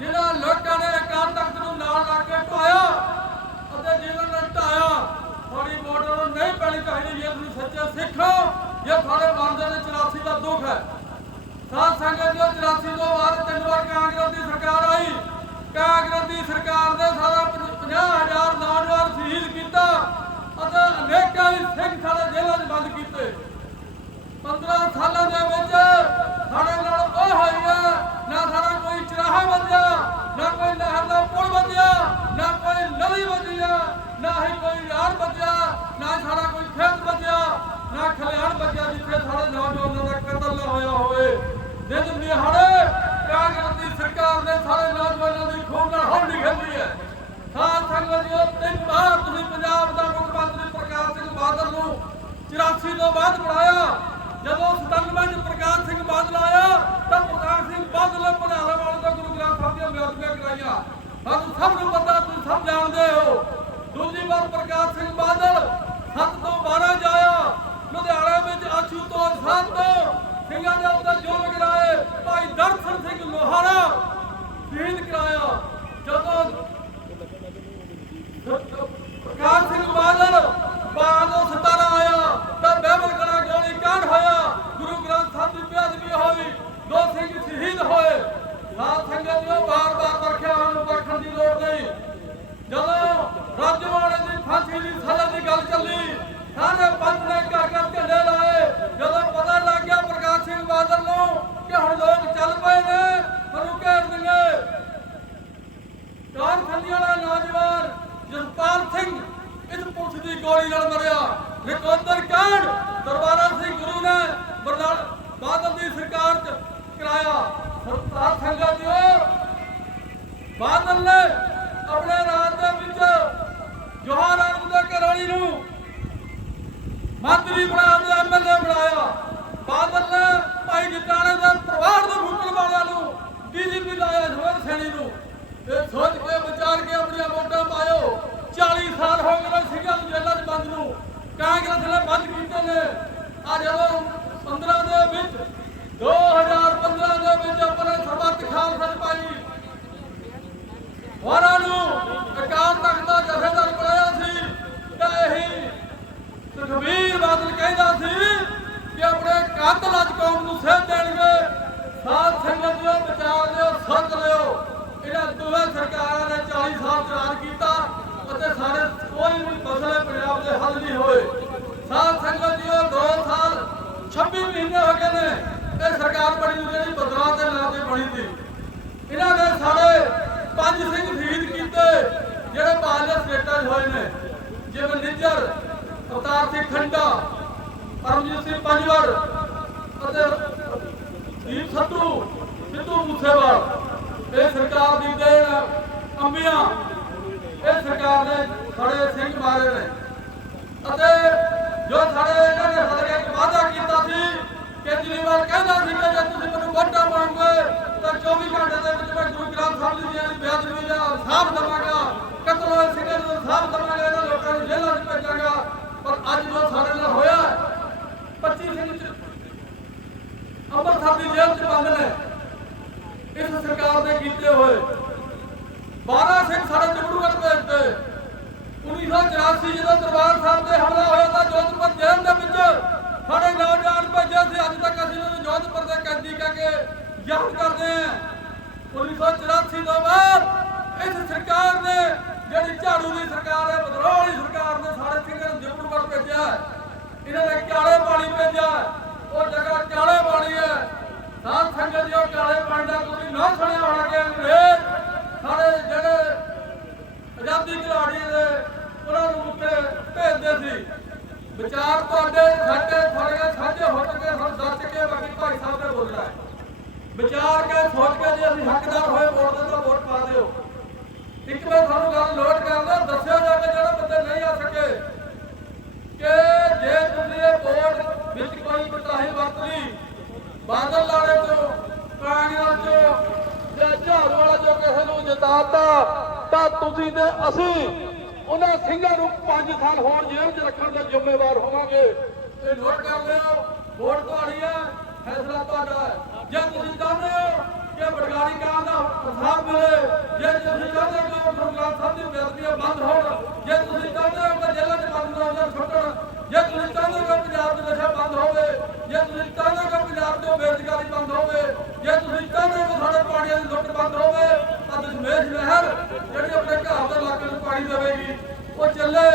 ਜਿਹਨਾਂ ਲੋਕਾਂ ਨੇ ਅਕਾਲ ਤਖਤ ਨੂੰ ਨਾਲ ਲਾ ਕੇ ਢਾਇਆ ਅਤੇ ਜਿਹਨਾਂ ਨੇ ਢਾਇਆ ਤੁਹਾਡੀ ਵੋਟ ਨੂੰ ਨਹੀਂ ਪੈਣੀ ਚਾਹੀਦੀ, ਜੇ ਤੁਸੀਂ ਸੱਚੇ ਸਿੱਖ ਹੋ ਤੁਹਾਡੇ ਮਨ ਦੇ 84 ਦਾ ਦੁੱਖ ਹੈ। ਸਾਧ ਸੰਗਤ ਜੋ 84 ਤੋਂ ਬਾਅਦ ਤਿੰਨ ਵਾਰ ਕਾਂਗਰਸ ਦੀ ਸਰਕਾਰ ਆਈ, ਕਾਂਗਰਸ ਦੀ ਸਰਕਾਰ ਨੇ ਸਾਰਾ 50000 ਨੌਜਵਾਨ ਸ਼ਹੀਦ ਕੀਤਾ ਅਤੇ ਅਨੇਕਾਂ ਹੀ ਸਿੰਘ ਸਾਡੇ ਜੇਲ੍ਹਾਂ 'ਚ ਬੰਦ ਕੀਤੇ 15 ਸਾਲਾਂ ਦੇ ਵਿੱਚ ਸਾਡੇ ਨਾਲ ਉਹ ਹੋਈ ਹੈ ਨਾ ਸਾਡਾ ਕੋਈ ਚਰਾਹਾ ਬੰਦਿਆ ਨਾ ਕੋਈ ਨਹਿਰ ਦਾ ਪੁਲ ਬੰਦਿਆ ਨਾ ਕੋਈ ਨਦੀ ਬੰਦਿਆ ਨਾ ਹੀ ਕੋਈ ਯਾਰ ਬੰਦਿਆ ਨਾ ਸਾਡਾ ਕੋਈ ਖੇਤ ਬੰਦਿਆ ਨਾ ਖਲਿਆਣ ਬੰਦਿਆ ਸਾਡੇ ਨੌਜਵਾਨਾਂ ਦਾ ਕਤਲ ਨਾ ਹੋਇਆ ਹੋਵੇ। ਦਿਨ ਦਿਹਾੜੇ ਕਾਂਗਰਸ ਦੀ ਸਰਕਾਰ ਨੇ ਸਾਡੇ ਨੌਜਵਾਨਾਂ ਦੀ ਖੂਨ ਨਾਲ ਹੌਲੀ ਖੇਡੀ ਹੈ। ਸਾਧ ਸੰਗਤ ਜੀ ਤਿੰਨ ਵਾਰ ਤੁਸੀਂ ਪੰਜਾਬ ਦਾ ਮੁੱਖ ਮੰਤਰੀ ਪ੍ਰਕਾਸ਼ ਸਿੰਘ ਬਾਦਲ ਨੂੰ 84 ਤੋਂ ਬਾਅਦ ਬਣਾਇਆ ਜਦੋਂ 97 ਚ ਪ੍ਰਕਾਸ਼ ਸਿੰਘ ਬਾਦਲ ਆਇਆ, ਤਾਂ ਪ੍ਰਕਾਸ਼ ਸਿੰਘ ਬਾਦਲ ਨੇ ਭਨਾਲਾ ਵਾਲੇ ਦਾ ਗੁਰੂ ਗ੍ਰੰਥ ਸਾਹਿਬ ਦੀਆਂ ਬੇਅਦਬੀਆਂ ਕਰਾਈਆਂ। ਸਾਨੂੰ ਸਭ ਨੂੰ ਪਤਾ, ਤੁਸੀਂ ਸਭ ਜਾਣਦੇ ਹੋ। ਦੂਜੀ ਵਾਰ ਪ੍ਰਕਾਸ਼ ਸਿੰਘ ਬਾਦਲ 7 ਤੋਂ 12 ਜਾਇਆ ਲੁਧਿਆਣਾ ਵਿੱਚ ਆਸ਼ੂ ਤੋਂ ਸਾਹਿਬ ਤੋਂ ਸਿੰਘਾਂ ਦੇ ਉੱਤੇ ਜੁਲਮ ਕਰਾਏ ਭਾਈ ਦਰਸ਼ਨ ਸਿੰਘ ਲੋਹਾਰਾ ਸ਼ਹੀਦ ਕਰਾਇਆ। ਜਦੋਂ ਪ੍ਰਕਾਸ਼ ਸਿੰਘ ਬਾਦਲ ਬਾਦੋਂ 17 ਆਇਆ, ਤਾਂ ਬਹਿਬਲ ਕਲਾ ਗੋਲੀ ਕਾਂਡ ਹੋਇਆ। ਗੁਰੂ ਗ੍ਰੰਥ ਸਾਹਿਬ ਦੀ ਬੇਅਦਬੀ ਹੋਈ, ਦੋ ਸਿੰਘ ਸ਼ਹੀਦ ਹੋਏ। ਸਾਧ ਸੰਗਤ ਨੂੰ ਬਾਰ-ਬਾਰ ਵਰਖਿਆ ਨੂੰ ਵਰਖਣ ਦੀ ਲੋੜ ਨਹੀਂ। ਜਦੋਂ ਰਾਜਵਾੜੇ ਦੀ ਫਾਂਸੀ ਦੀ ਸਜ਼ਾ ਦੀ ਗੱਲ ਚੱਲੀ, ਸਾਰੇ ਪੰਥ ਨੇ ਘਰ ਘਰ ਝੰਡੇ ਲਾਏ ਜਦੋਂ ਪਤਾ ਲੱਗ ਗਿਆ ਪ੍ਰਕਾਸ਼ ਸਿੰਘ ਬਾਦਲ ਨੂੰ ਕਿ ਹੁਣ ਲੋਕ ਚੱਲ ਪਏ ਨੇ ਉਹਨੂੰ ਘੇਰ ਦਿੰਗੇ ਚਾਰ ਖੰਡੀਆਂ ਵਾਲਾ ਨੌਜਵਾਨ ਜਸਪਾਲ ਸਿੰਘ ਇਸ ਪੁਲਿਸ ਦੀ ਗੋਲੀ ਨਾਲ ਮਰਿਆ ਰਿਕੋਦਰ ਕਾਂਡ ਦਰਬਾਰਾ ਸਿੰਘ ਗੁਰੂ ਨੇ ਬਰਨਾਲ ਬਾਦਲ ਦੀ ਸਰਕਾਰ ਚ ਕਰਾਇਆ ਸਰਦਾਰ ਸੰਗਤ ਦਿਓ। ਬਾਦਲ ਨੇ ਆਪਣੇ ਰਾਜ ਦੇ ਵਿੱਚ ਜਵਾਹਰ ਆਨੰਦ ਦੇ ਘਰਾਣੀ ਨੂੰ ਮੰਤਰੀ ਬਣਾ ਕੇ ਐਮਐਲਏ ਬਣਾਇਆ। ਬਾਦਲ ਨੇ ਭਾਈ ਜਟਾਣੇ ਦੇ ਪਰਿਵਾਰ ਦੇ ਫੁੱਟਣ ਵਾਲਿਆਂ ਨੂੰ ਡੀਜੀਪੀ ਲਾਇਆ ਜਵਰ ਸੈਣੀ ਨੂੰ। ਇਹ ਸੋਚ ਕੇ ਵਿਚਾਰ ਕੇ ਆਪਣੀਆਂ ਵੋਟਾਂ ਪਾਇਓ। 40 ਸਾਲ ਹੋ ਗਏ ਨੇ ਸਿੰਘਾਂ ਨੂੰ ਜੇਲ੍ਹਾਂ 'ਚ ਬੰਦ ਨੂੰ। ਕਾਂਗਰਸ ਨੇ ਬੰਦ ਕੀਤੇ ਨੇ। ਆ ਜਦੋਂ 15 ਦੇ ਵਿੱਚ 2015 ਦੇ ਵਿੱਚ ਆਪਣੇ ਸਰਬੱਤ ਖਾਲਸਾ 'ਚ ਪਾਈ ਹੋਰਾਂ ਨੂੰ ਅਕਾਲ ਤਖਤ ਦਾ ਜਥੇਦਾਰ ਬਣਾਇਆ ਸੀ ਤਾਂ ਇਹੀ ਸੁਖਬੀਰ ਬਾਦਲ ਕਹਿੰਦਾ ਸੀ ਕਿ ਆਪਣੇ ਕਾਤਲ ਅੱਜ ਕੌਮ ਨੂੰ ਸਹਿ ਦੇਣਗੇ। ਸਾਧ ਸੰਗਤ ਨੂੰ ਵਿਚਾਰ ਲਿਓ ਸੱਤ ਲਿਓ। ਇਹਨਾਂ ਦੋਵੇਂ ਸਰਕਾਰਾਂ ਨੇ 40 ਸਾਲ ਚ ਰਾਜ ਕੀਤਾ ਅਤੇ ਸਾਰੇ ਕੋਈ ਵੀ ਮਸਲੇ ਪੰਜਾਬ ਦੇ ਹੱਲ ਨਹੀਂ ਹੋਏ ਸਾਧ ਸੰਗਤ ਜੀ ਉਹ 2 ਸਾਲ 26 ਮਹੀਨੇ ਹੋ ਗਏ ਨੇ ਇਹ ਸਰਕਾਰ ਬਣੀ ਨੂੰ ਜਿਹੜੀ ਬਦਲਾਅ ਦੇ ਨਾਂ ਤੇ ਬਣੀ ਸੀ ਇਹਨਾਂ ਨੇ ਸਾਡੇ ਪੰਜ ਸਿੰਘ ਸ਼ਹੀਦ ਕੀਤੇ ਜਿਹੜੇ ਬਾਹਰਲੇ ਸਟੇਟਾਂ 'ਚ ਹੋਏ ਨੇ ਜਿਵੇਂ ਨਿੱਜਰ ਅਵਤਾਰ ਸਿੰਘ ਖੰਡਾ, ਪਰਮਜੀਤ ਸਿੰਘ ਪੰਜਵੜ ਅਤੇ ਦੀਪ ਸੱਤੂ, ਸਿੱਧੂ ਮੂਸੇਵਾਲ। ਇਹ ਸਰਕਾਰ ਦੀ ਦੇਣ ਅੰਬੀਆਂ ਇਹ ਸਰਕਾਰ ਨੇ ਸਾਡੇ ਸਿੰਘ ਮਾਰੇ ਨੇ। ਅਤੇ ਜੋ ਸਾਡੇ ਇਹਨਾਂ ਨੇ ਸਾਡੇ ਵਾਅਦਾ ਕੀਤਾ ਸੀ, ਕੇਜਰੀਵਾਲ ਕਹਿੰਦਾ ਸੀ ਕਿ ਜੇ ਤੁਸੀਂ ਮੈਨੂੰ ਵੋਟਾਂ ਪਾਉਂਗੇ ਤਾਂ 24 ਘੰਟੇ ਦੇ ਵਿੱਚ ਮੈਂ ਗੁਰੂ ਗ੍ਰੰਥ ਸਾਹਿਬ ਜੀ ਦੀ ਬੇਅਦਬੀ ਦਾ ਇਨਸਾਫ ਦੇਵਾਂਗਾ, ਕਤਲ ਹੋਏ ਸਿੰਘਾਂ ਨੂੰ ਇਨਸਾਫ ਦੇਵਾਂਗਾ, ਇਹਨਾਂ ਲੋਕਾਂ ਨੂੰ ਜੇਲ੍ਹਾਂ 'ਚ ਭੇਜਾਂਗਾ ਪਰ ਅੱਜ ਜੋ ਸਾਡੇ ਨਾਲ ਹੋਇਆ 25 ਸਿੰਘ ਚ ਅੰਮ੍ਰਿਤਸਰ ਦੀ ਜੇਲ੍ਹ 'ਚ ਬੰਦ ਨੇ ਇਸ ਸਰਕਾਰ ਦੇ ਕੀਤੇ ਹੋਏ 12 ਸਿੰਘ ਸਾਡੇ ਡਿਬਰੂਗੜ੍ਹ ਭੇਜਤੇ 1984 ਜਦੋਂ ਦਰਬਾਰ ਸਾਹਿਬ ਤੇ ਹਮਲਾ ਹੋਇਆ ਤਾਂ ਜੋਧਪੁਰ ਜੇਲ੍ਹ ਦੇ ਵਿੱਚ ਸਾਡੇ ਨੌਜਵਾਨ ਭੇਜੇ ਸੀ ਅੱਜ ਤੱਕ ਅਸੀਂ ਉਹਨਾਂ ਨੂੰ ਜੋਧਪੁਰ ਦੇ ਕੈਦੀ ਕਹਿ ਕੇ ਯਾਦ ਕਰਦੇ ਹਾਂ 1984 ਤੋਂ ਬਾਅਦ ਇਸ ਸਰਕਾਰ ਨੇ ਜਿਹੜੀ ਝਾੜੂ ਦੀ ਸਰਕਾਰ ਹੈ, ਬਦਲਾਅ ਵਾਲੀ ਸਰਕਾਰ ਨੇ ਸਾਡੇ ਸਿੰਘਾਂ ਨੂੰ ਡਿਬਰੂਗੜ੍ਹ ਭੇਜਿਆ ਇਹਨਾਂ ਨੇ ਕਾਲੇ ਪਾਣੀ ਭੇਜਿਆ ਉਹ ਜਗ੍ਹਾ ਕਾਲੇ ਪਾਣੀ ਹੈ। ਸਾਧ ਸੰਗਤ ਜੀ, ਉਹ ਕਾਲੇ ਪਾਣੀ ਦਾ ਤੁਸੀਂ ਨਾ ਸੁਣਿਆ ਹੋਣਾ ਕਿ ਅੰਗਰੇਜ਼ ਸਾਡੇ ਜਿਹੜੇ ਆਜ਼ਾਦੀ ਘਿਲਾੜੀਆਂ ਦੇ ਉਹਨਾਂ ਨੂੰ ਉੱਤੇ ਭੇਜਦੇ ਸੀ। ਵਿਚਾਰ ਤੁਹਾਡੇ ਸਾਡੇ ਤੁਹਾਡੇ ਸਾਂਝੇ ਹੋ ਕੇ ਹੁਣ ਦੱਸ ਕੇ, ਬਾਕੀ ਭਾਈ ਸਾਹਿਬ ਨੇ ਬੋਲਣਾ ਹੈ। ਵਿਚਾਰ ਕੇ ਸੋਚ ਕੇ ਜੇ ਅਸੀਂ ਹੱਕਦਾਰ ਹੋਏ ਵੋਟ ਦੇ ਤਾਂ ਵੋਟ ਪਾ ਦਿਓ ਇੱਕ ਤੁਹਾਨੂੰ ਗੱਲ ਨੋਟ ਕਰ ਲਓ ਦੱਸਿਆ ਜਾਵੇ ਜਿਹੜੇ ਬੰਦੇ ਨਹੀਂ ਆ ਸਕੇ। ਕਿ ਜੇ ਤੁਸੀਂ ਇਹ ਵੋਟ ਵਿੱਚ ਕੋਈ ਕੋਤਾਹੀ ਵਰਤ ਬਾਦਲ ਲਾੜੇ ਤੋਂ ਕਾਂਗਰਸ ਤੋਂ ਜਾਂ ਝਾੜੂ ਵਾਲਾ ਜੋ ਕਿਸੇ ਨੂੰ ਜਿਤਾਤਾ, ਤਾਂ ਤੁਸੀਂ ਤੇ ਅਸੀਂ ਉਹਨਾਂ ਸਿੰਘਾਂ ਨੂੰ 5 ਸਾਲ ਹੋਰ ਜੇਲ੍ਹ 'ਚ ਰੱਖਣ ਦਾ ਜ਼ਿੰਮੇਵਾਰ ਹੋਵਾਂਗੇ। ਇਹ ਨੋਟ ਕਰ ਲਿਓ ਵੋਟ ਤੁਹਾਡੀ ਹੈ ਫੈਸਲਾ ਤੁਹਾਡਾ ਹੈ। ਜੇ ਤੁਸੀਂ ਚਾਹੁੰਦੇ ਹੋ ਕਿ ਬੜਗਾੜੀ ਕਾਂ ਦਾ ਇਨਸਾਫ ਮਿਲੇ। ਨਸ਼ੇ ਬੰਦ ਹੋਣ, ਜੇ ਤੁਸੀਂ ਚਾਹੁੰਦੇ ਹੋ ਕਿ ਜੇਲ੍ਹਾਂ 'ਚ ਬੰਦ ਨੌਜਵਾਨ ਛੁੱਟਣ, ਜੇ ਤੁਸੀਂ ਚਾਹੁੰਦੇ ਹੋ ਪੰਜਾਬ 'ਚ ਨਸ਼ਾ ਬੰਦ ਹੋਵੇ, ਜੇ ਤੁਸੀਂ ਚਾਹੁੰਦੇ ਹੋ ਪੰਜਾਬ 'ਚੋਂ ਬੇਰੁਜ਼ਗਾਰੀ ਬੰਦ ਹੋਵੇ, ਜੇ ਤੁਸੀਂ ਚਾਹੁੰਦੇ ਹੋ ਸਾਡੇ ਪਾਣੀਆਂ ਦੀ ਲੁੱਟ ਬੰਦ ਹੋਵੇ, ਤਾਂ ਦਸ਼ਮੇਸ਼ ਨਹਿਰ ਜਿਹੜੀ ਆਪਣੇ ਘਰ ਦੇ ਇਲਾਕੇ ਨੂੰ ਪਾਣੀ ਦੇਵੇਗੀ, ਉਹ ਚੱਲੇ।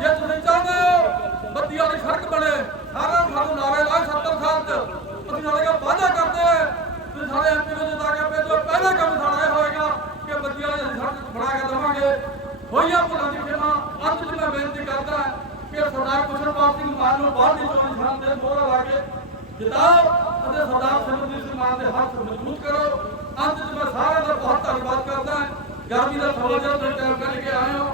ਜੇ ਤੁਸੀਂ ਚਾਹੁੰਦੇ ਹੋ ਬੱਤੀ ਵਾਲੀ ਸੜਕ ਬਣੇ, ਸਾਰਾ ਸਾਨੂੰ ਨਾਰੇ ਲਾ 70 ਸਾਲ 'ਚ ਅਸੀਂ ਨਾਲੇ ਦਾ ਵਾਅਦਾ ਕਰਦੇ ਸਾਰੇ ਐਮਪੀ ਨੂੰ ਜਿਤਾ ਕੇ ਭੇਜੋ ਪਹਿਲਾ ਕੰਮ ਸਾਡਾ ਇਹ ਹੋਏਗਾ ਕਿ ਬੱਤੀ ਵਾਲੀ ਅਸੀਂ ਸੜਕ ਕੇ ਦੇਵਾਂਗੇ। ਹੋਈਆਂ ਭੁੱਲਾਂ ਦੀ ਖਿਮਾ ਅੰਤ ਮੈਂ ਬੇਨਤੀ ਕਰਦਾ ਕਿ ਸਰਦਾਰ ਕੁਸ਼ਨਪਾਲ ਸਿੰਘ ਮਾਨ ਨੂੰ ਬਾਹਰ ਦੀ ਚੋਣ ਨਿਸ਼ਾਨ ਤੇ ਮੋਹਰ ਲਾ ਕੇ ਜਿਤਾਓ ਅਤੇ ਸਰਦਾਰ ਸਿਮਰਜੀਤ ਸਿੰਘ ਮਾਨ ਦੇ ਹੱਥ ਮਜ਼ਬੂਤ ਕਰੋ। ਅੰਤ ਵਿੱਚ ਮੈਂ ਸਾਰਿਆਂ ਦਾ ਬਹੁਤ ਧੰਨਵਾਦ ਕਰਦਾ ਗਰਮੀ ਦਾ ਸਮਾਂ ਜਦੋਂ ਤੁਸੀਂ ਟਾਈਮ ਕੱਢ ਕੇ ਆਏ ਹੋ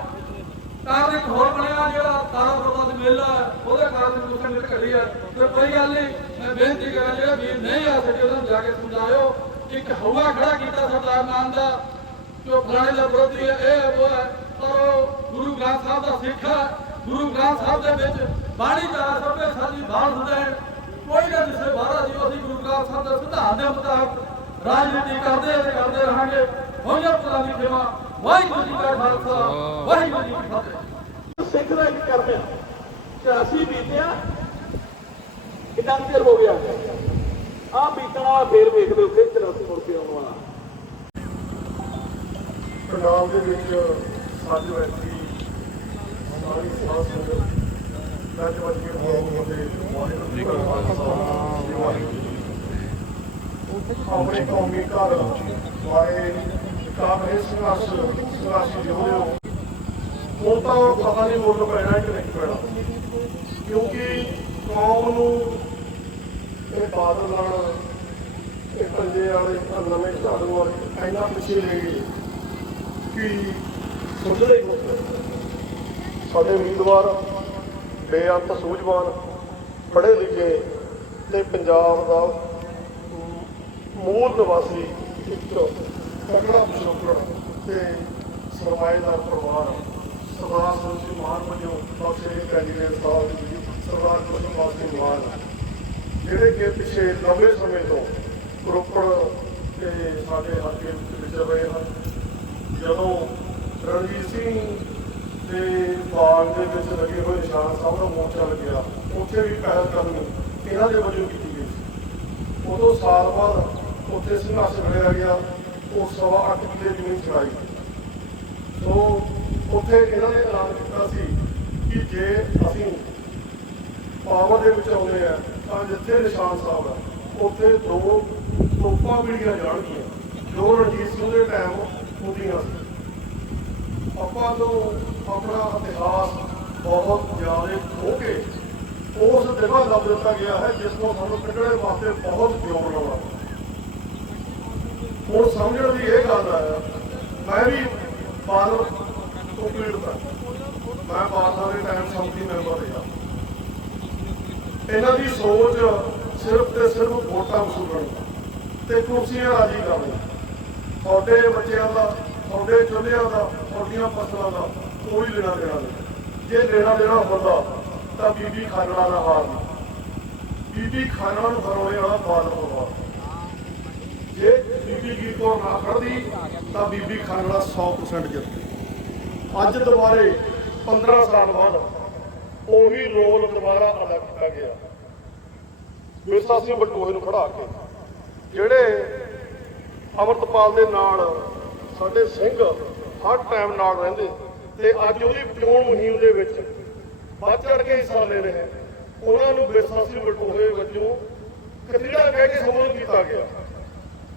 ਕਾਰਨ ਇੱਕ ਹੋਰ ਬਣਿਆ ਜਿਹੜਾ ਤਾਰਾ ਦਾ ਮੇਲਾ ਉਹਦੇ ਕਾਰਨ ਲੋਕਾਂ ਨੇ ਘੜੀ ਹੈ। ਤੇ ਕੋਈ ਗੱਲ ਨਹੀਂ, ਮੈਂ ਬੇਨਤੀ ਕਰਾਂ ਜਿਹੜਾ ਵੀਰ ਨਹੀਂ ਆ ਸਕੇ ਉਹਨਾਂ ਨੂੰ ਜਾ ਕੇ ਸਮਝਾਇਓ। ਇੱਕ ਹਵਾ ਖੜਾ ਕੀਤਾ ਸਰਦਾਰ ਮਾਨ ਦਾ, ਜੋ ਫਲਾਣੇ ਦਾ ਵਿਰੋਧੀ ਹੈ, ਇਹ ਉਹ ਹੈ। ਪਰ ਗੁਰੂ ਗ੍ਰੰਥ ਸਾਹਿਬ ਦਾ ਸਿੱਖ ਹੈ। ਗੁਰੂ ਗ੍ਰੰਥ ਸਾਹਿਬ ਦੇ ਵਿੱਚ ਬਾਣੀ ਦਾ ਸਭੇ ਸਾਡੀ ਬਾਣ ਹੁੰਦਾ ਹੈ ਕੋਈ ਨਾ ਜਿਸੇ ਬਾਹਰ ਜੀ ਅਸੀਂ ਗੁਰੂ ਗ੍ਰੰਥ ਸਾਹਿਬ ਦੇ ਸਿਧਾਂਤ ਦੇ ਮੁਤਾਬਕ ਰਾਜਨੀਤੀ ਕਰਦੇ ਤੇ ਕਰਦੇ ਰਹਾਂਗੇ। ਹੋਈਆਂ ਭੁੱਲਾਂ ਦੀ ਵਾਹਿਗੁਰੂ ਜੀ ਕਾ ਖਾਲਸਾ ਵਾਹਿਗੁਰੂ ਜੀ ਕੀ ਫਤਿਹ। ਸਿੱਖ ਦਾ ਕੀ ਕਰਦੇ 84 ਬੀਤਿਆ ਕਿੰਨਾ ਚਿਰ ਹੋ ਗਿਆ? ਆ ਬੀਤਣ ਵਾਲਾ ਫੇਰ ਵੇਖ ਲਿਓ ਫਿਰ 84 ਮੁੜ ਕੇ ਆਉਣ ਵਾਲਾ। ਪੰਜਾਬ ਦੇ ਵਿੱਚ ਅੱਜ ਵੈਸੀ ਸਾਰੀ ਸੰਗਤ ਗੱਜ ਵੱਜ ਕੇ ਬੋਲਦੇ ਵਾਹਿਗੁਰੂ ਜੀ ਕਾ ਖਾਲਸਾ ਵਾਹਿਗੁਰੂ ਜੀ ਕੀ ਫਤਿਹ। ਆਪਣੇ ਕੌਮੀ ਘਰ ਬਾਰੇ ਕਾਮਰੇ ਸੰਘਰਸ਼ ਸੰਘਰਸ਼ ਜਿਹੜੇ ਹੋ ਹੁਣ ਤਾਂ ਪਤਾ ਨਹੀਂ ਮੁੱਲ ਪੈਣਾ ਕਿ ਨਹੀਂ ਪੈਣਾ। ਕਿਉਂਕਿ ਕੌਮ ਨੂੰ ਇਹ ਬਾਦਲ ਨਾਲ, ਇਹ ਪੰਜੇ ਵਾਲੇ ਨਵੇਂ ਝਾੜੂ ਵਾਲੇ ਇੰਨਾ ਪਿੱਛੇ ਲੈ ਗਏ ਕਿ ਸੁਧਰੇ ਹੀ ਸਾਡੇ ਉਮੀਦਵਾਰ ਬੇਅੰਤ ਸੂਝਵਾਨ, ਪੜ੍ਹੇ ਲਿਖੇ ਤੇ ਪੰਜਾਬ ਦਾ ਮੂਲ ਨਿਵਾਸੀ ਇੱਕ ਤਕੜਾ ਪਿਛੋਕੜ ਤੇ ਸਰਮਾਏਦਾਰ ਪਰਿਵਾਰ ਸਰਦਾਰ ਸੁਰਜੀ ਮਾਨ ਵਜੋਂ ਬਖਸ਼ੇ ਕੈਂਡੀਡੇਟ ਸਾਹਿਬ ਜੀ ਸਰਦਾਰ ਕੁਸ਼ਲਪਾਲ ਸਿੰਘ ਮਾਨ ਜਿਹੜੇ ਕਿ ਪਿਛੇ ਲੰਬੇ ਸਮੇਂ ਤੋਂ ਰੋਪੜ ਤੇ ਸਾਡੇ ਹਲਕੇ ਵਿੱਚ ਰਹੇ ਹਨ ਜਦੋਂ ਰਣਜੀਤ ਸਿੰਘ ਦੇ ਬਾਗ ਦੇ ਵਿੱਚ ਲੱਗੇ ਹੋਏ ਨਿਸ਼ਾਨ ਸਾਹਿਬ ਦਾ ਮੋਰਚਾ ਲੱਗਿਆ ਉੱਥੇ ਵੀ ਪਹਿਲ ਕਰਨੀ ਇਹਨਾਂ ਦੇ ਵਜੋਂ ਕੀਤੀ ਗਈ ਸੀ ਉਦੋਂ ਸਾਲ ਬਾਅਦ ਉੱਥੇ ਸੰਘਰਸ਼ ਲੜਿਆ ਗਿਆ ਉਹ ਸਵਾ ਅੱਠ ਕਿਲੇ ਜ਼ਮੀਨ ਚੜਾਈ ਸੋ ਉੱਥੇ ਇਹਨਾਂ ਨੇ ਐਲਾਨ ਕੀਤਾ ਸੀ ਕਿ ਜੇ ਅਸੀਂ ਪਾਵਰ ਦੇ ਵਿੱਚ ਆਉਂਦੇ ਆ ਤਾਂ ਜਿੱਥੇ ਨਿਸ਼ਾਨ ਸਾਹਿਬ ਆ, ਉੱਥੇ ਦੋ ਤੋਪਾਂ ਮਿਲੀਆਂ ਜਾਣਗੀਆਂ। ਜੋ ਰਣਜੀਤ ਸਿੰਘ ਦੇ ਟਾਈਮ ਹੁੰਦੀਆਂ ਸੀ। ਆਪਾਂ ਤੋਂ ਆਪਣਾ ਇਤਿਹਾਸ ਬਹੁਤ ਜ਼ਿਆਦਾ ਹੋ ਕੇ ਉਸ ਜਗ੍ਹਾ ਲੱਭ ਦਿੱਤਾ ਗਿਆ ਹੈ, ਜਿਸ ਨੂੰ ਸਾਨੂੰ ਕੱਢਣ ਵਾਸਤੇ ਬਹੁਤ ਜ਼ੋਰ ਲਾਉਣਾ। ਹੁਣ ਸਮਝਣ ਦੀ ਇਹ ਗੱਲ ਹੈ ਮੈਂ ਵੀ ਬਾਦਲ ਤੋਂ ਪੀੜਤ ਹਾਂ ਮੈਂ ਬਾਦਲ ਦੇ ਟਾਈਮ ਸੰਮਤੀ ਮੈਂਬਰ ਰਿਹਾ। ਇਹਨਾਂ ਦੀ ਸੋਚ ਸਿਰਫ ਤੇ ਸਿਰਫ ਵੋਟਾਂ ਵਸੂਲਣ ਤੇ ਕੁਰਸੀਆਂ ਰਾਜੀ ਕਰਨ ਤੁਹਾਡੇ ਬੱਚਿਆਂ ਦਾ, ਤੁਹਾਡੇ ਚੁੱਲ੍ਹਿਆਂ ਦਾ, ਤੁਹਾਡੀਆਂ ਫਸਲਾਂ ਦਾ ਕੋਈ ਲੈਣਾ ਦੇਣਾ ਨਹੀਂ। ਜੇ ਲੈਣਾ ਦੇਣਾ ਹੁੰਦਾ, ਤਾਂ ਬੀਬੀ ਖਾਨੜਾ ਦਾ ਹਾਲ ਬੀਬੀ ਖਾਨੜਾ ਨੂੰ ਹਰਾਉਣੇ ਵਾਲਾ ਬਾਦਲ ਪਰਿਵਾਰ ਜੇ ਬੀਬੀ ਗੀਤ ਕੌਰ ਨਾ ਖੜਦੀ ਤਾਂ ਬੀਬੀ ਖਾਨੜਾ 100% ਜਿੱਤਦੀ ਅੱਜ ਦੁਬਾਰੇ 15 ਸਾਲ ਬਾਅਦ ਉਹੀ ਰੋਲ ਦੁਬਾਰਾ ਅਦਾ ਕੀਤਾ ਗਿਆ। ਵਿਰਸਾ ਸਿੰਘ ਬਟੋਏ ਨੂੰ ਖੜਾ ਕੇ, ਜਿਹੜੇ ਅਮਰਤਪਾਲ ਦੇ ਨਾਲ ਸਾਡੇ ਸਿੰਘ ਹਰ ਟਾਈਮ ਨਾਲ ਰਹਿੰਦੇ ਤੇ ਅੱਜ ਉਹਦੀ ਚੋਣ ਮੁਹਿੰਮ ਦੇ ਵਿੱਚ ਵੱਧ ਚੜ ਕੇ ਹਿੱਸਾ ਲੈ ਰਹੇ ਉਹਨਾਂ ਨੂੰ ਵਿਰਸਾ ਸਿੰਘ ਬਟੋਏ ਵਜੋਂ ਕਤੀੜਾ ਕਹਿ ਕੇ ਸੰਬੋਧਨ ਕੀਤਾ ਗਿਆ।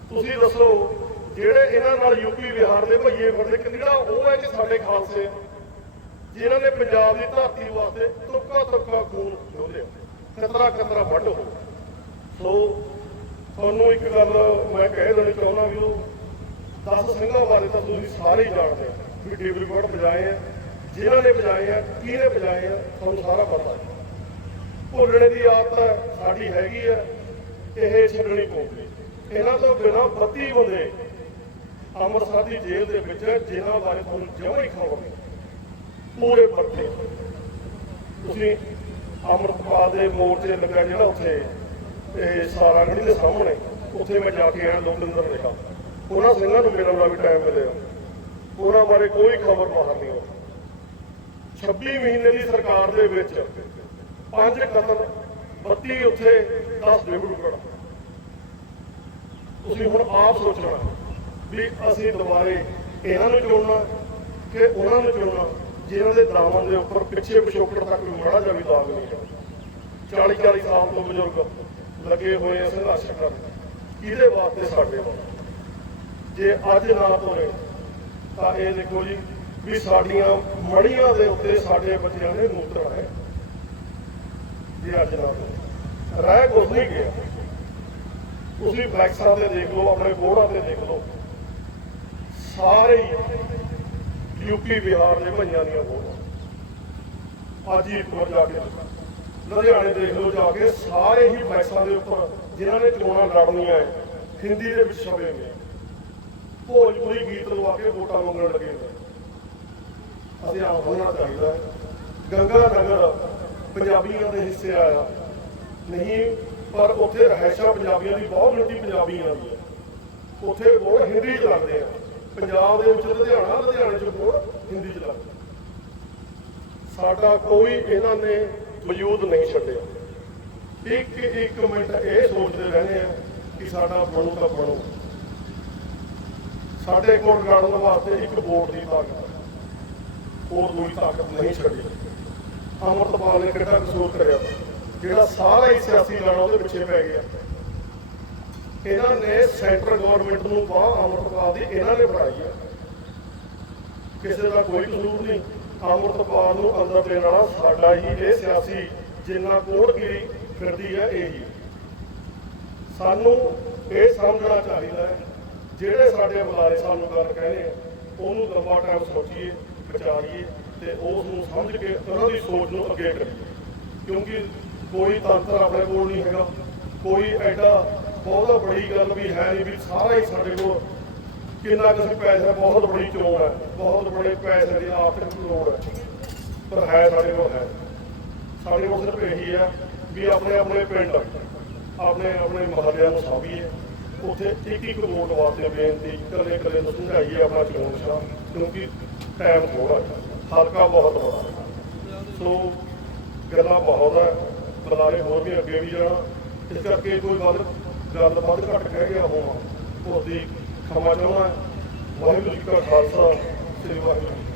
ਤੁਸੀਂ ਦੱਸੋ, ਜਿਹੜੇ ਇਹਨਾਂ ਨਾਲ ਯੂਪੀ ਬਿਹਾਰ ਦੇ ਭਈਏ ਫੜਦੇ ਕਤੀੜਾ ਉਹ ਹੈ ਕਿ ਸਾਡੇ ਖਾਲਸੇ? ਆ ਜਿਨ੍ਹਾਂ ਨੇ ਪੰਜਾਬ ਦੀ ਧਰਤੀ ਵਾਸਤੇ ਤੁੱਕਾ ਤੁੱਕਾ ਖੂਨ ਡੋਲਿਆ ਕਤਰਾ ਕਤਰਾ ਵੱਢ ਹੋ। ਸੋ, ਤੁਹਾਨੂੰ ਇੱਕ ਗੱਲ ਮੈਂ ਕਹਿ ਦੇਣੀ ਚਾਹੁੰਦਾ ਵੀ ਉਹ 10 ਸਿੰਘਾਂ ਬਾਰੇ ਤਾਂ ਤੁਸੀਂ ਸਾਰੇ ਹੀ ਜਾਣਦੇ ਹੋ ਵੀ ਡਿਬਰੀਗੜ੍ਹ ਵਜਾਏ ਆ, ਜਿਨ੍ਹਾਂ ਨੇ ਬਜਾਏ ਆ, ਕਿਹਨੇ ਵਜਾਏ ਆ, ਤੁਹਾਨੂੰ ਸਾਰਾ ਪਤਾ ਹੈ। ਭੁੱਲਣੇ ਦੀ ਆਦਤ ਸਾਡੀ ਹੈਗੀ ਆ, ਇਹ ਛੱਡਣੀ ਪਊਗੀ। ਇਹਨਾਂ ਤੋਂ ਬਿਨਾਂ 32 ਬੰਦੇ ਅੰਮ੍ਰਿਤਸਰ ਦੀ ਜੇਲ੍ਹ ਦੇ ਵਿੱਚ ਜਿਨ੍ਹਾਂ ਬਾਰੇ ਤੁਹਾਨੂੰ ਜਮਾਂ ਹੀ ਖਬਰ ਨਹੀਂ ਪੂਰੇ ਪੱਤੇ। ਤੁਸੀਂ ਅੰਮ੍ਰਿਤਪਾਲ ਦੇ ਮੋਰਚੇ ਲੱਗਾ ਜਿਹੜਾ ਉੱਥੇ ਤੇ ਸਾਰਾਗੜੀ ਦੇ ਸਾਹਮਣੇ, ਉੱਥੇ ਮੈਂ ਜਾ ਕੇ ਆਇਆ ਦੋ ਰਿਹਾ ਉਹਨਾਂ ਸਿੰਘਾਂ ਨੂੰ ਮਿਲਣ ਦਾ ਵੀ ਟਾਈਮ ਮਿਲਿਆ। ਉਹਨਾਂ ਬਾਰੇ ਕੋਈ ਖਬਰ ਬਾਹਰ ਨਹੀਂ ਹੋਈ 26 ਮਹੀਨੇ ਦੀ ਸਰਕਾਰ ਦੇ ਵਿੱਚ ਪੰਜ ਕਤਲ 32 ਉੱਥੇ 10 ਡਿਬੜੂਗੜ ਤੁਸੀਂ ਹੁਣ ਆਪ ਸੋਚਣਾ ਵੀ ਅਸੀਂ ਦੁਬਾਰੇ ਇਹਨਾਂ ਨੂੰ ਚੁਣਨਾ ਕਿ ਉਹਨਾਂ ਨੂੰ ਚੁਣਨਾ, ਜਿਨ੍ਹਾਂ ਦੇ ਦਾਵਾਂ ਦੇ ਉੱਪਰ ਪਿੱਛੇ ਪਿਛੋਕੜ ਤੱਕ ਵੀ ਮਾੜਾ ਜਿਹਾ ਵੀ ਦਾਗ ਨਹੀਂ ਹੈ। 40 40 ਸਾਲ ਤੋਂ ਬਜ਼ੁਰਗ ਲੱਗੇ ਹੋਏ ਆ ਸੰਘਰਸ਼ ਕਰਨ। ਕਿਹਦੇ ਵਾਸਤੇ ਸਾਡੇ ਵੱਲ? ਜੇ ਅੱਜ ਨਾ ਤੋਰੇ, ਤਾਂ ਇਹ ਦੇਖੋ ਜੀ ਵੀ ਸਾਡੀਆਂ ਮੜੀਆਂ ਦੇ ਉੱਤੇ ਸਾਡੇ ਬੱਚਿਆਂ ਨੇ ਮੂਤਰ ਹੈ। ਜੇ ਅੱਜ ਨਾ ਰਹਿ ਕੁਛ ਨਹੀਂ ਗਿਆ। ਤੁਸੀਂ ਬੈਕਸਾਂ ਤੇ ਦੇਖ ਲਓ, ਆਪਣੇ ਬੋਰਡਾਂ ਤੇ ਦੇਖ ਲਓ। ਸਾਰੇ ਯੂਪੀ ਬਿਹਾਰ ਦੇ ਭਈਆਂ ਦੀਆਂ ਬੋਰਡਾਂ ਅੱਜ ਹੀ ਇੱਕ ਜਾ ਕੇ ਲੁਧਿਆਣੇ ਦੇਖ ਲਓ ਜਾ ਕੇ, ਸਾਰੇ ਹੀ ਬੈਕਸਾਂ ਦੇ ਉੱਪਰ ਜਿਨ੍ਹਾਂ ਨੇ ਚੋਣਾਂ ਲੜਨੀਆਂ ਹੈ, ਹਿੰਦੀ ਦੇ ਵਿੱਚ ਛਪੇ ਨੇ। ਭੋਜਪੁਰੀ ਗੀਤ ਲਵਾ ਕੇ ਵੋਟਾਂ ਮੰਗਣ ਲੱਗੇ ਨੇ। ਅਸੀਂ ਆਪ ਹੋਣਾ ਚਾਹੀਦਾ ਗੰਗਾ ਨਗਰ ਪੰਜਾਬੀਆਂ ਦੇ ਹਿੱਸੇ ਆਇਆ। ਨਹੀਂ ਪਰ ਉੱਥੇ ਰਹਿਸ਼ਾਂ ਪੰਜਾਬੀਆਂ ਦੀ ਬਹੁਤ ਗਿਣਤੀ ਪੰਜਾਬੀਆਂ ਦੀ ਹੈ ਉੱਥੇ ਵੋਟ ਹਿੰਦੀ ਚ ਲੱਗਦੇ ਆ। ਪੰਜਾਬ ਦੇ ਵਿੱਚ ਲੁਧਿਆਣਾ, ਲੁਧਿਆਣੇ ਚ ਵੋਟ ਹਿੰਦੀ ਚ ਲੱਗਦੇ ਸਾਡਾ ਕੋਈ ਇਹਨਾਂ ਨੇ ਵਜੂਦ ਨਹੀਂ ਛੱਡਿਆ। ਇੱਕ ਇੱਕ ਮਿੰਟ ਇਹ ਸੋਚਦੇ ਰਹਿੰਦੇ ਆ ਕਿ ਸਾਡਾ ਬਣੂ ਤਾਂ ਬਣੂ। ਸਾਡੇ ਕੋਲ ਲੜਨ ਵਾਸਤੇ ਇੱਕ ਵੋਟ ਦੀ ਤਾਕਤ ਹੋਰ ਕੋਈ ਤਾਕਤ ਨਹੀਂ ਛੱਡੀ। ਅਮਰਤਪਾਲ ਨੇ ਕਿਹੜਾ ਕਸੂਰ ਕਰਿਆ? ਜਿਹੜਾ ਸਾਰਾ ਹੀ ਸਿਆਸੀ ਲੜਾ ਉਹਦੇ ਪਿੱਛੇ ਪੈ ਗਿਆ। ਇਹਨਾਂ ਨੇ ਸੈਂਟਰ ਗਵਰਨਮੈਂਟ ਨੂੰ ਬਾਹ ਅਮਰਤਪਾਲ ਦੀ ਇਹਨਾਂ ਨੇ ਬਣਾਈ ਹੈ ਕਿਸੇ ਦਾ ਕੋਈ ਕਸੂਰ ਨਹੀਂ। ਅੰਮ੍ਰਿਤਪਾਲ ਨੂੰ ਅੰਦਰ ਲੈਣ ਵਾਲਾ ਸਾਡਾ ਹੀ ਇਹ ਸਿਆਸੀ ਜਿੰਨਾ ਕੋੜਗਿਰੀ ਫਿਰਦੀ ਹੈ ਇਹ ਹੀ ਸਾਨੂੰ ਇਹ ਸਮਝਣਾ ਚਾਹੀਦਾ ਹੈ, ਜਿਹੜੇ ਸਾਡੇ ਬੁਲਾਰੇ ਸਾਨੂੰ ਗੱਲ ਕਹਿੰਦੇ ਆ, ਉਹਨੂੰ ਲੰਬਾ ਟਾਈਮ ਸੋਚੀਏ, ਵਿਚਾਰੀਏ ਤੇ ਉਸ ਨੂੰ ਸਮਝ ਕੇ ਉਹਨਾਂ ਦੀ ਸੋਚ ਨੂੰ ਅੱਗੇ ਕਰੀਏ। ਕਿਉਂਕਿ ਕੋਈ ਤੰਤਰ ਆਪਣੇ ਕੋਲ ਨਹੀਂ ਹੈਗਾ। ਕੋਈ ਐਡਾ ਬਹੁਤ ਬੜੀ ਗੱਲ ਵੀ ਹੈ ਨਹੀਂ ਵੀ ਸਾਰਾ ਹੀ ਸਾਡੇ ਕੋਲ ਕਿੰਨਾ ਕੁ ਅਸੀਂ ਪੈਸਾ, ਬਹੁਤ ਬੜੀ ਚੋਣ ਹੈ, ਬਹੁਤ ਬੜੇ ਪੈਸੇ ਦੀ ਆਰਥਿਕ ਲੋੜ ਹੈ। ਪਰ ਹੈ ਸਾਡੇ ਕੋਲ ਹੈ। ਸਾਡੇ ਕੋਲ ਸਿਰਫ ਇਹੀ ਹੈ ਵੀ ਆਪਣੇ ਆਪਣੇ ਪਿੰਡ, ਆਪਣੇ ਆਪਣੇ ਮਹੱਲਿਆਂ ਨੂੰ ਸਾਂਭੀਏ। ਉੱਥੇ ਇੱਕ ਇੱਕ ਵੋਟ ਵਾਸਤੇ ਬੇਨਤੀ, ਇਕੱਲੇ ਇਕੱਲੇ ਨੂੰ ਸਮਝਾਈਏ ਆਪਣਾ ਚੋਣ ਨਿਸ਼ਾਨ ਕਿਉਂਕਿ ਟਾਈਮ ਥੋੜਾ ਹਲਕਾ ਬਹੁਤ ਬੜਾ ਸੋ, ਗੱਲਾਂ ਬਹੁਤ ਹੈ। ਬੁਲਾਰੇ ਹੋਰ ਵੀ ਅੱਗੇ ਵੀ ਜਾਣਾ। ਇਸ ਕਰਕੇ ਕੋਈ ਗੱਲ ਗੱਲ ਵੱਧ ਘੱਟ ਕਹਿ ਗਿਆ ਹੋਵਾਂ। ਉਹਦੀ ਖਮਾ ਚਾਹੁੰਦਾ ਵਾਹਿਗੁਰੂ ਜੀ ਕਾ ਖਾਲਸਾ। ਸ੍ਰੀ ਵਾਹਿਗੁਰੂ